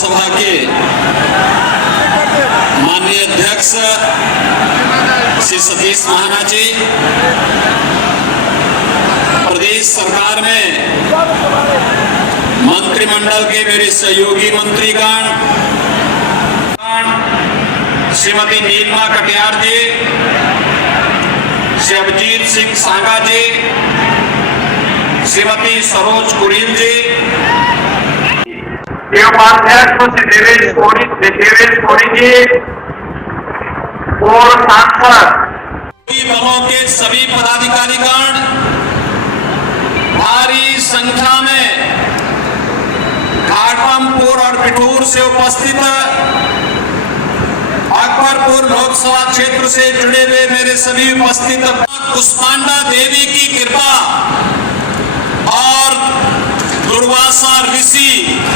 विधानसभा के माननीय अध्यक्ष श्री सतीश महाना जी, प्रदेश सरकार में मंत्रिमंडल के मेरे सहयोगी मंत्रीगण, श्रीमती नीलमा कटियार जी, श्री अभिजीत सिंह सांगा जी, श्रीमती सरोज कुरील जी, उपाध्यक्ष श्री देवेश कोड़ी जी और सांसद दलों के सभी पदाधिकारीगण भारी संख्या में घाटमपुर और पिठूर से उपस्थित, अकबरपुर लोकसभा क्षेत्र से जुड़े हुए मेरे सभी उपस्थित, कुष्मांडा देवी की कृपा और दुर्वासा ऋषि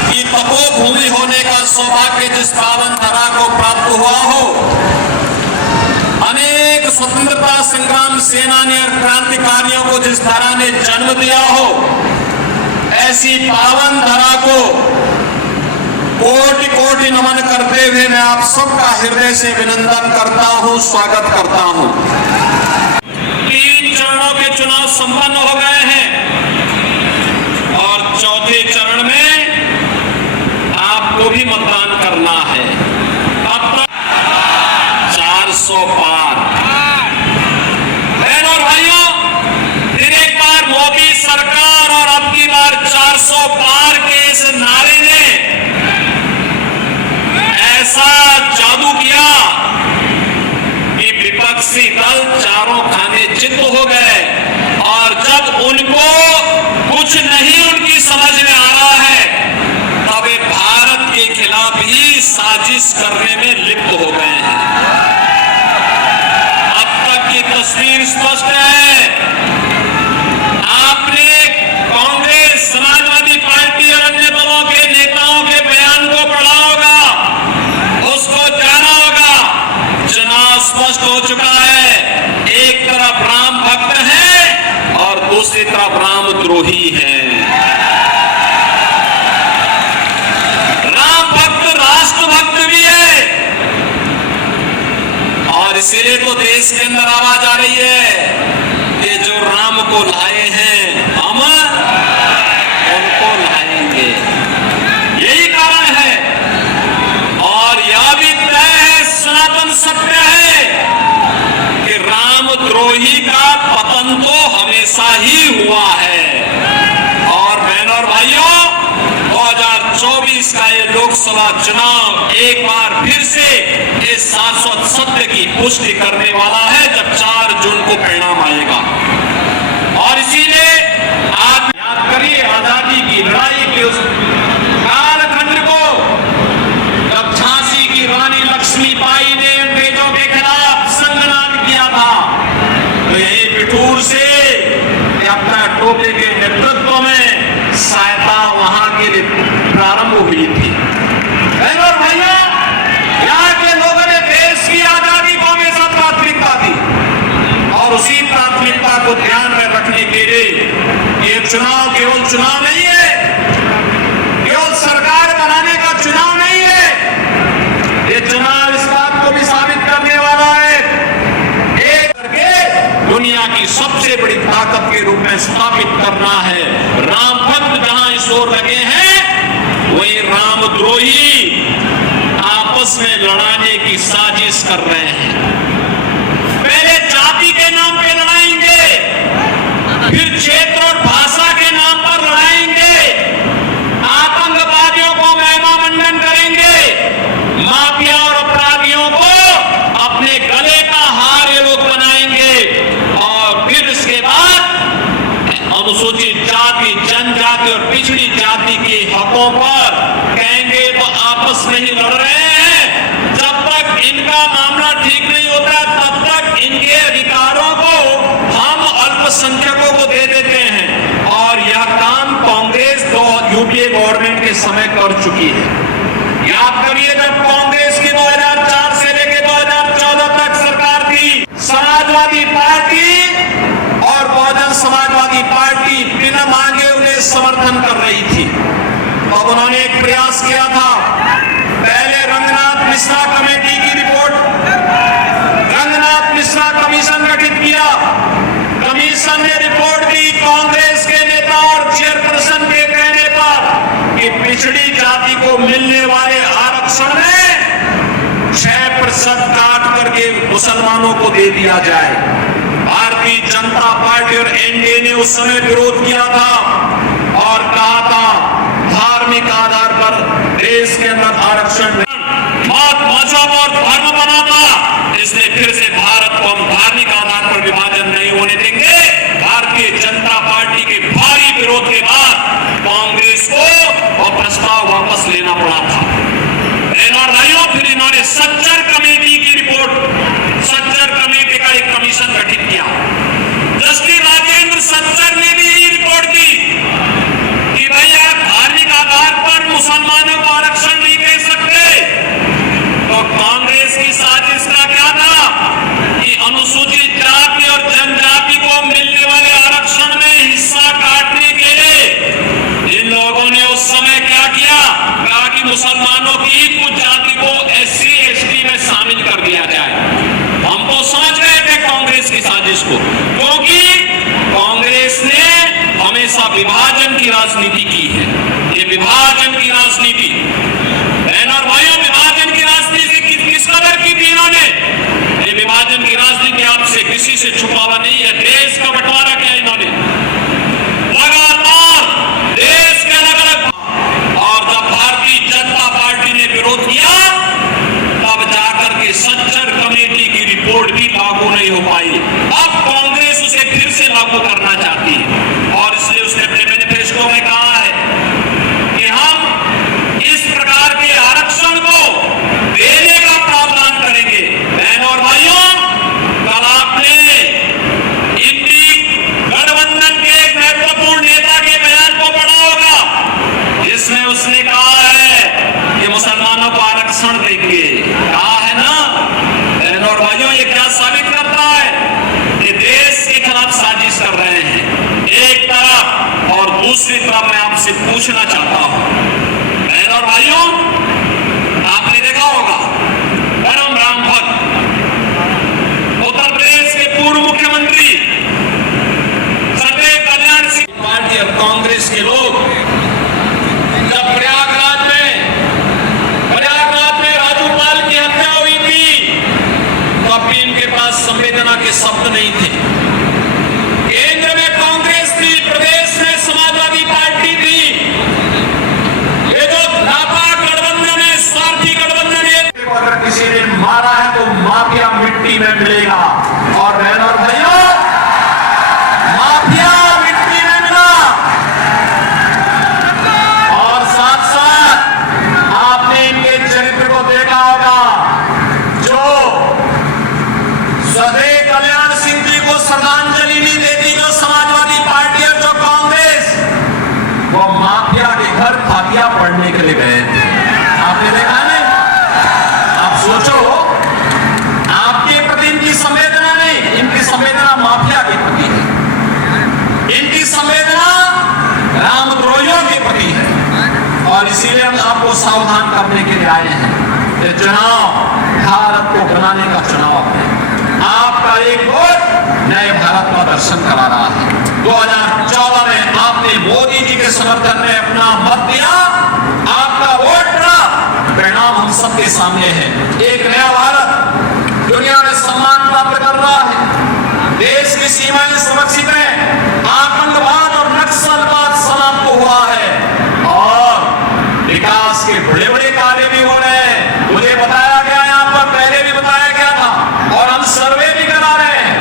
की तपोभूमि होने का सौभाग्य जिस पावन धरा को प्राप्त हुआ हो, अनेक स्वतंत्रता संग्राम सेनानी और क्रांतिकारियों को जिस धरा ने जन्म दिया हो, ऐसी पावन धरा को कोटि कोटि नमन करते हुए मैं आप सबका हृदय से अभिनंदन करता हूं, स्वागत करता हूं। 3 चरणों के चुनाव संपन्न हो गए हैं और चौथे चरण में आपको भी मतदान करना है। अब तक 400 पार। बहनों और भाइयों, फिर एक बार मोदी सरकार और अब की बार 400 पार के इस नारे ने ऐसा जादू किया कि विपक्षी दल चारों खाने चित्त हो गए और जब उनको कुछ नहीं उनकी समझ में आ रहा है, तब वे भारत के खिलाफ ही साजिश करने में लिप्त हो गए हैं। अब तक की तस्वीर स्पष्ट है। आपने कांग्रेस, समाजवादी पार्टी और अन्य दलों के नेताओं के बयान को पढ़ा होगा, उसको जाना होगा। चुनाव स्पष्ट हो चुका है। एक तरफ राम भक्त है और दूसरी तरफ राम द्रोही है। राम भक्त राष्ट्र भक्त भी है और इसीलिए तो देश के अंदर आवाज आ रही है कि जो राम को लाए हैं हम उनको लाएंगे। यही कारण है और यह भी तय है, सनातन सत्य है कि राम द्रोही का पतन तो हमेशा ही हुआ है। और बहनों और भाइयों, 2024 का ये लोकसभा चुनाव एक बार फिर से इस शाश्वत सत्य की पुष्टि करने वाला है जब 4 जून को परिणाम आएगा। और इसीलिए आप याद करिए आजादी की लड़ाई के उस कालखंड को, जब झांसी की रानी लक्ष्मीबाई ने अंग्रेजों के खिलाफ संघनाद किया था, तो यही पिठूर से अपना टोपे के नेतृत्व में सहायता वहां के लिए प्रारंभ हुई थी। बहनों और भाइयों, यहाँ के लोगों ने देश की आजादी को हमेशा प्राथमिकता दी और उसी प्राथमिकता को ध्यान में रखने के लिए ये चुनाव केवल चुनाव नहीं है, केवल सरकार बनाने का चुनाव नहीं है। ये चुनाव इस बात को भी साबित करने वाला है, एक करके दुनिया की सबसे बड़ी ताकत के रूप में स्थापित करना है। राम भक्त जहां इस ओर लगे हैं, वही रामद्रोही आपस में लड़ाने की साजिश कर रहे हैं। पहले जाति के नाम पे लड़ाएंगे, फिर क्षेत्र और भाषा के नाम पर लड़ाएंगे, आतंकवादियों को महिमा मंडन करेंगे, माफिया और अपराधियों को अपने गले का हार ये लोग बनाएंगे और फिर इसके बाद अनुसूचित जाति, जनजाति और पिछड़ी जाति के हकों पर कहेंगे तो आपस में ही लड़ रहे हैं। जब तक इनका मामला ठीक नहीं होता तब तक इनके अधिकारों को हम अल्पसंख्यकों को दे देते हैं और यह काम कांग्रेस तो यूपीए गवर्नमेंट के समय कर चुकी है। याद करिए, जब कांग्रेस की 2004 से लेकर 2014 तक सरकार थी, समाजवादी पार्टी और बहुजन समाजवादी पार्टी बिना मांगे उन्हें समर्थन कर रही थी। अब उन्होंने एक प्रयास किया था कमीशन ने रिपोर्ट दी कांग्रेस के नेता और चेयरपर्सन के कहने पर कि पिछड़ी जाति को मिलने वाले आरक्षण में 6% काट करके मुसलमानों को दे दिया जाए। भारतीय जनता पार्टी और एनडीए ने उस समय विरोध किया था और कहा था धार्मिक आधार पर देश के अंदर आरक्षण मत मजहब और धर्म बना था, इसलिए फिर से भारत को हम धार्मिक आधार पर विभाजन नहीं होने देंगे। भारतीय जनता पार्टी के भारी विरोध के बाद कांग्रेस को वह प्रस्ताव वापस लेना पड़ा था। और भाइयों, फिर इन्होंने सच्चर कमेटी की रिपोर्ट, सच्चर कमेटी का एक कमीशन गठित किया। जस्टिस राजेंद्र सच्चर ने भी रिपोर्ट दी कि भैया धार्मिक आधार पर मुसलमानों को आरक्षण नहीं दे सकते। तो कांग्रेस की साजिश का क्या था कि अनुसूचित जाति और जनजाति को मिलने वाले आरक्षण में हिस्सा काटने के लिए इन लोगों ने उस समय क्या किया, कहा कि मुसलमानों की कुछ जाति को SC ST में शामिल कर दिया जाए। हम तो समझ गए थे कांग्रेस की साजिश को, क्योंकि कांग्रेस ने हमेशा विभाजन की राजनीति की है। ये विभाजन की राजनीति, बहन और भाइयों, विभाजन की राजनीति किस कदर की थी इन्होंने? ये विभाजन की राजनीति आपसे किसी से छुपावा नहीं है। देश का बंटवारा किया इन्होंने लगातार, देश के अलग अलग। और जब भारतीय जनता पार्टी ने विरोध किया तब जाकर के सच्चर कमेटी की रिपोर्ट भी लागू नहीं हो पाई। अब कांग्रेस उसे फिर से लागू करना चाहती है और इसलिए उसने अपने मैनिफेस्टो में कहा है कि हम इस प्रकार के आरक्षण को देने का प्रावधान करेंगे। बहनों और भाइयों, कल आपने इंडी गठबंधन के एक महत्वपूर्ण नेता के बयान को पढ़ा होगा, जिसमें उसने कहा है कि मुसलमानों को आरक्षण देंगे। कहा है ना? बहनों और भाइयों, ये क्या साबित करता है कि देश के खिलाफ साजिश कर रहे हैं एक तरफ, और दूसरी तरफ मैं आपसे पूछना चाहता हूं बहनों और भाइयों, आपने देखा होगा परम राम भक्त उत्तर प्रदेश के पूर्व मुख्यमंत्री सदैव कल्याण सिंह पार्टी और कांग्रेस के लोग जब प्रयागराज में राजूपाल की हत्या हुई थी तो अभी इनके पास संवेदना के शब्द नहीं थे। केंद्र में कांग्रेस थी, प्रदेश में समाजवादी पार्टी थी। ये जो नापाक गठबंधन है, स्वार्थी गठबंधन है, अगर किसी ने मारा है तो माफिया मिट्टी में मिलेगा। और बहनों और भाइयों, माफिया मिट्टी में मिला। और साथ साथ आपने इनके चरित्र को देखा होगा, जो सदैव कल्याण सिंह जी को श्रद्धांजलि नहीं देती जो समाजवादी पार्टी और जो कांग्रेस, वो माफिया के घर फातिया पढ़ने के लिए गए थे। आपने देखा नहीं? आप सोचो, आपके प्रति इनकी संवेदना नहीं, इनकी संवेदना माफिया के प्रति है, इनकी संवेदना रामद्रोहियों के प्रति है। और इसीलिए हम आपको सावधान करने के लिए आए हैं कि चुनाव भारत को बनाने का चुनाव है। आपका एक वोट नए भारत का दर्शन करा रहा है। 2014 में आपने मोदी जी के समर्थन में अपना मत दिया, आपका वोट पड़ा, परिणाम हम सबके सामने है। एक नया भारत दुनिया में सम्मान प्राप्त कर रहा है, देश की सीमाएं सुरक्षित है, आतंकवाद और नक्सलवाद समाप्त हुआ है और विकास के बड़े बड़े कार्य भी हो रहे हैं। मुझे बताया गया, यहाँ पर पहले भी बताया गया था और हम सर्वे भी करा रहे हैं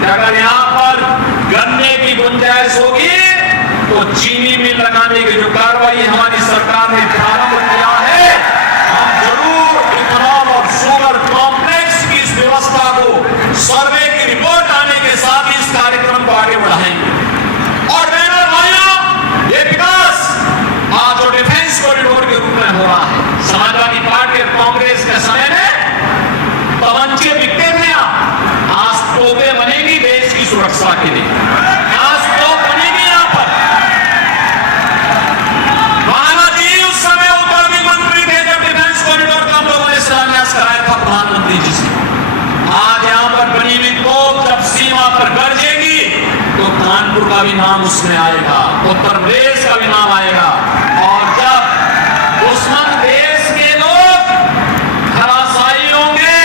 कि अगर यहाँ पर गन्ने की गुंजाइश होगी तो चीनी मिल लगाने की जो कार्रवाई हमारी सरकार ने प्रारंभ किया है, हम जरूर इथेनॉल और शुगर कॉम्प्लेक्स की इस व्यवस्था को सर्वे की रिपोर्ट आने के साथ ही इस कार्यक्रम को आगे बढ़ाएंगे। और बहनों भाइयों, ये विकास आज जो डिफेंस कॉरिडोर के रूप में हो रहा है, समाजवादी पार्टी और कांग्रेस के समय में तमंचे बिकते थे, आज तोपे बनेगी देश की सुरक्षा के लिए, आज तोप बनेगी यहाँ पर। महाराज जी उस समय उद्योग मंत्री थे जब डिफेंस कॉरिडोर का हम लोगों ने शिलान्यास कराया था प्रधानमंत्री जी से। आज यहाँ पर बनी हुई तोप जब सीमा पर गरजेगी तो का भी नाम उसमें आएगा, उत्तर प्रदेश का भी नाम आएगा। और जब दुश्मन देश के लोग धराशायी होंगे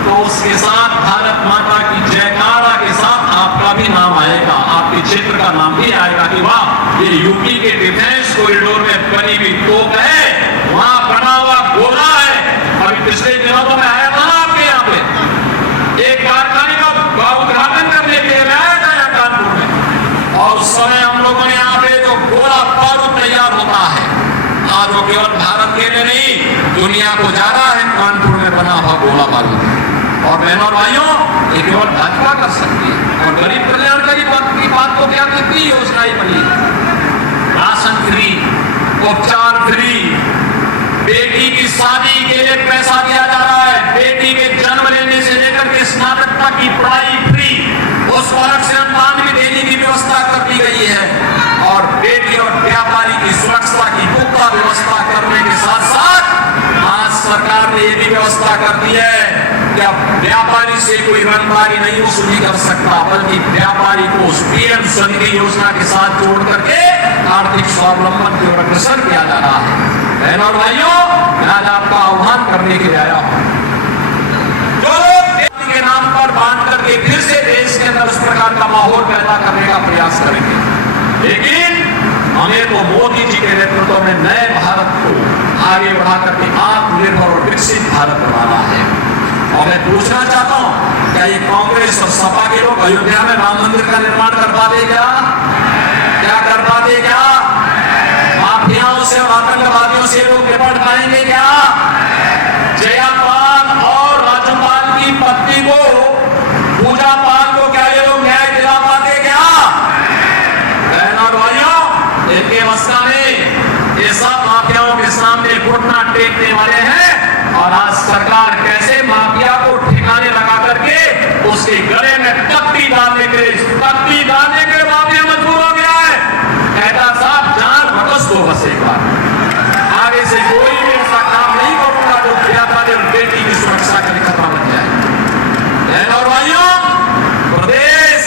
तो उसके साथ भारत माता की जयकारा के साथ आपका भी नाम आएगा, आपके क्षेत्र का नाम भी आएगा कि वाह, ये यूपी के डिफेंस कॉरिडोर में बनी हुई तोप है, वहां बना हुआ गोला है। अभी पिछले दिनों तो मैं आया था ना आपके यहाँ पे, एक कारखाने का उद्घाटन करने के लिए आया था यहाँ कानपुर में, और उस समय हम लोगों ने यहाँ पे जो गोला बारूद तैयार होता है, आज वो केवल भारत के लिए नहीं दुनिया को जा रहा है, कानपुर में बना हुआ गोला बारूद। और बहनों और भाइयों, ये केवल भाजपा कर सकती है। और गरीब कल्याणकारी की बात तो क्या, कितनी योजनाएं बनी, राशन फ्री, उपचार फ्री, बेटी की शादी के लिए पैसा दिया जा रहा है, बेटी के जन्म लेने से लेकर के स्नातकता की पढ़ाई फ्री, उस वर्ग से अनुदान भी देने की व्यवस्था कर दी गई है। और बेटी और व्यापारी की सुरक्षा की पुख्ता व्यवस्था करने के साथ साथ आज सरकार ने ये भी व्यवस्था कर दी है कि अब व्यापारी से कोई ऋणदारी नहीं वसूली कर सकता, बल्कि व्यापारी को पीएम स्वनिधि योजना के साथ जोड़ करके आर्थिक स्वावलंबन की ओर अग्रसर किया जा रहा है। बहनों और भाइयों, मैं आज आपका आह्वान करने के लिए आया हूं, जो लोग देश के नाम पर बांट करके फिर से देश के अंदर इस प्रकार का माहौल पैदा करने का प्रयास करेंगे, लेकिन हमें तो मोदी जी के नेतृत्व में नए भारत को आगे बढ़ा करके आत्मनिर्भर और विकसित भारत बनाना है। और मैं पूछना चाहता हूं, क्या ये कांग्रेस और सपा के लोग अयोध्या में राम मंदिर का निर्माण कर पाते क्या? क्या कर पाते क्या? माफियाओं से और आतंकवादियों से लोग निपट पाएंगे क्या? जयापाल और राजपाल की पत्नी को, पूजा पाल को क्या ये लोग न्याय दिला पाते क्या? बहनों और भाइयों, इनके मसला में ये सब माफियाओं के सामने घुटना टेकने वाले हैं। और आज सरकार कैसे माफिया को ठिकाने लगा करके उसके गले में तख्ती डालने के लिए माफिया मजबूर हो गया है। कहता साहब, जान बकस दो बस एक बार, आगे से कोई भी ऐसा काम नहीं करूंगा जो व्यापारी और बेटी की सुरक्षा के लिए खतरा बन जाए। और भाइयों, प्रदेश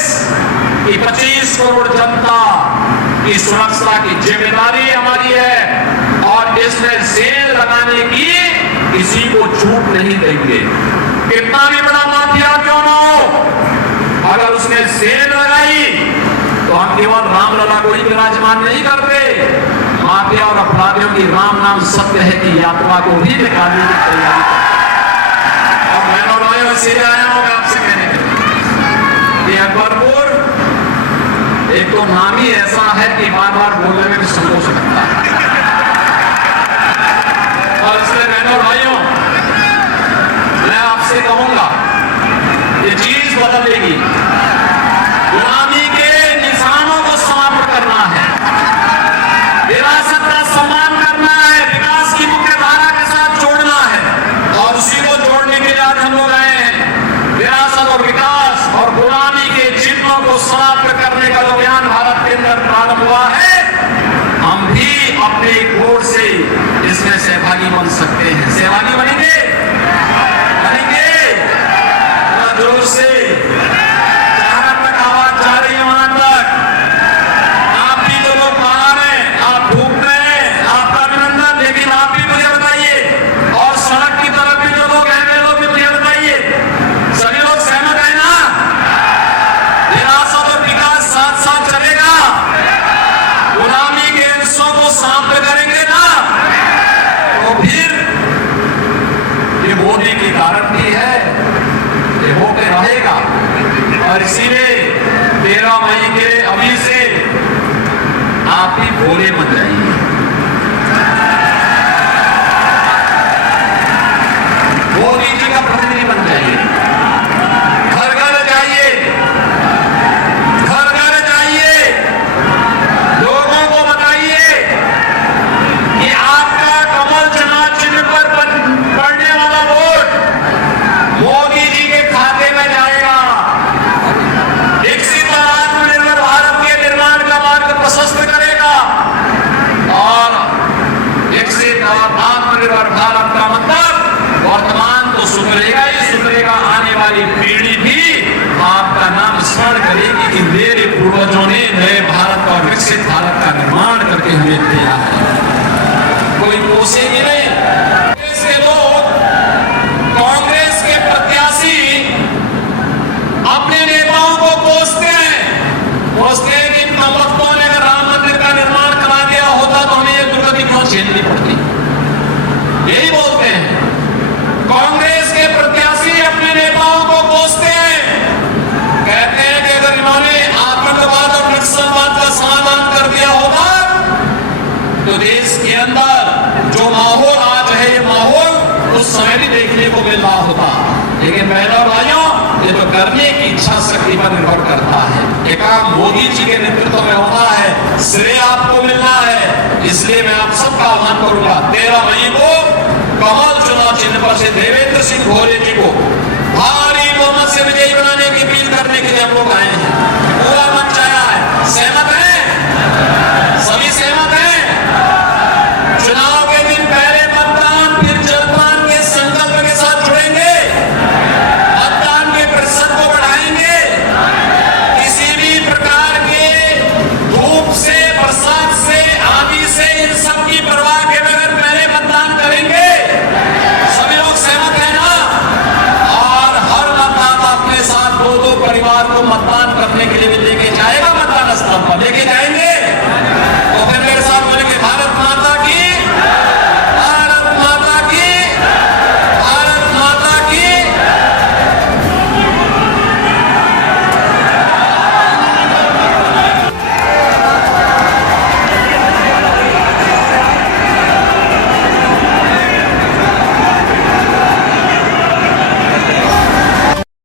की 25 करोड़ जनता की सुरक्षा की जिम्मेदारी हमारी है, और इसमें सेल लगाने की किसी को छूट नहीं देंगे। कितना भी बड़ा माफिया क्यों ना हो, अगर उसने सेल लगाई तो हम केवल रामलला को ही विराजमान नहीं करते, माफिया और अपराधियों की राम नाम सत्य है की यात्रा को भी निकालने की तैयारी करते। और बहनों भाइयों, इसीलिए आया हूं मैं आपसे कहने के लिए, अकबरपुर एक तो नाम ही ऐसा है कि बार बार बोलने में भी संकोच लगता है। और इसलिए बहनों भाइयों, मैं आपसे कहूंगा, ये चीज बदलेगी, गुलामी के निशानों को समाप्त करना है, विरासत का सम्मान करना है, विकास की मुख्य धारा के साथ जोड़ना है। और उसी को जोड़ने के लिए आज हम लोग आए हैं। विरासत और विकास और गुलामी के चिन्हों को समाप्त करने का अभियान भारत के अंदर प्रारंभ हुआ है। हम भी अपने वोट से इसमें सहभागी बन सकते हैं। सहभागी बनेंगे जोर से, जहां तक आवाज जा रही है वहां तक। आप भी जो लोग बाहर हैं, आप ढूंढ रहे हैं, आपका अभिनंदन, लेकिन आप भी मुझे बताइए, और सड़क की तरफ भी जो लोग हैं, वे लोग भी मुझे बताइए, सभी लोग सहमत है ना? विरासत और विकास साथ साथ चलेगा, गुलामी के हिस्सों को समाप्त करेंगे ना, तो फिर ये मोदी की गारंटी है, ये होके रहेगा। और इसीलिए 13 मई के अभी से आप ही भोले मत जाइए, मोदी जी का प्रतिनिधि बन जाइए, घर घर जाइए, घर घर जाइए, लोगों को बताइए कि आपका कमल चुनाव चिन्ह पर पड़ने वाला वोट मोदी जी के खाते में जाएगा। विकसित और आत्मनिर्भर भारत के निर्माण का मार्ग प्रशस्त करेगा। सोचते हैं कि इन वक्तों ने अगर राम मंदिर का निर्माण करा दिया होता तो हमें ये दुर्गति क्यों झेलनी पड़ती। यही बोलते हैं। कांग्रेस के प्रत्याशी अपने नेताओं को कोसते हैं, कहते हैं कि अगर इन्होंने आतंकवाद और नक्सलवाद का समाधान कर दिया होता तो देश के अंदर जो माहौल आज है ये माहौल उस समय भी देखने को मिल रहा होता। लेकिन बहनों और भाइयों, ये तो करने की इच्छा शक्ति पर निर्भर करता है। ये काम मोदी जी के नेतृत्व में होना है, श्रेय आपको मिलना है। इसलिए मैं आप सबका आह्वान करूंगा 13 मई को कमल चुनाव चिन्ह पर से देवेंद्र सिंह घोरे जी को भारी बहुमत से विजयी बनाने की अपील करने के लिए हम लोग आए हैं।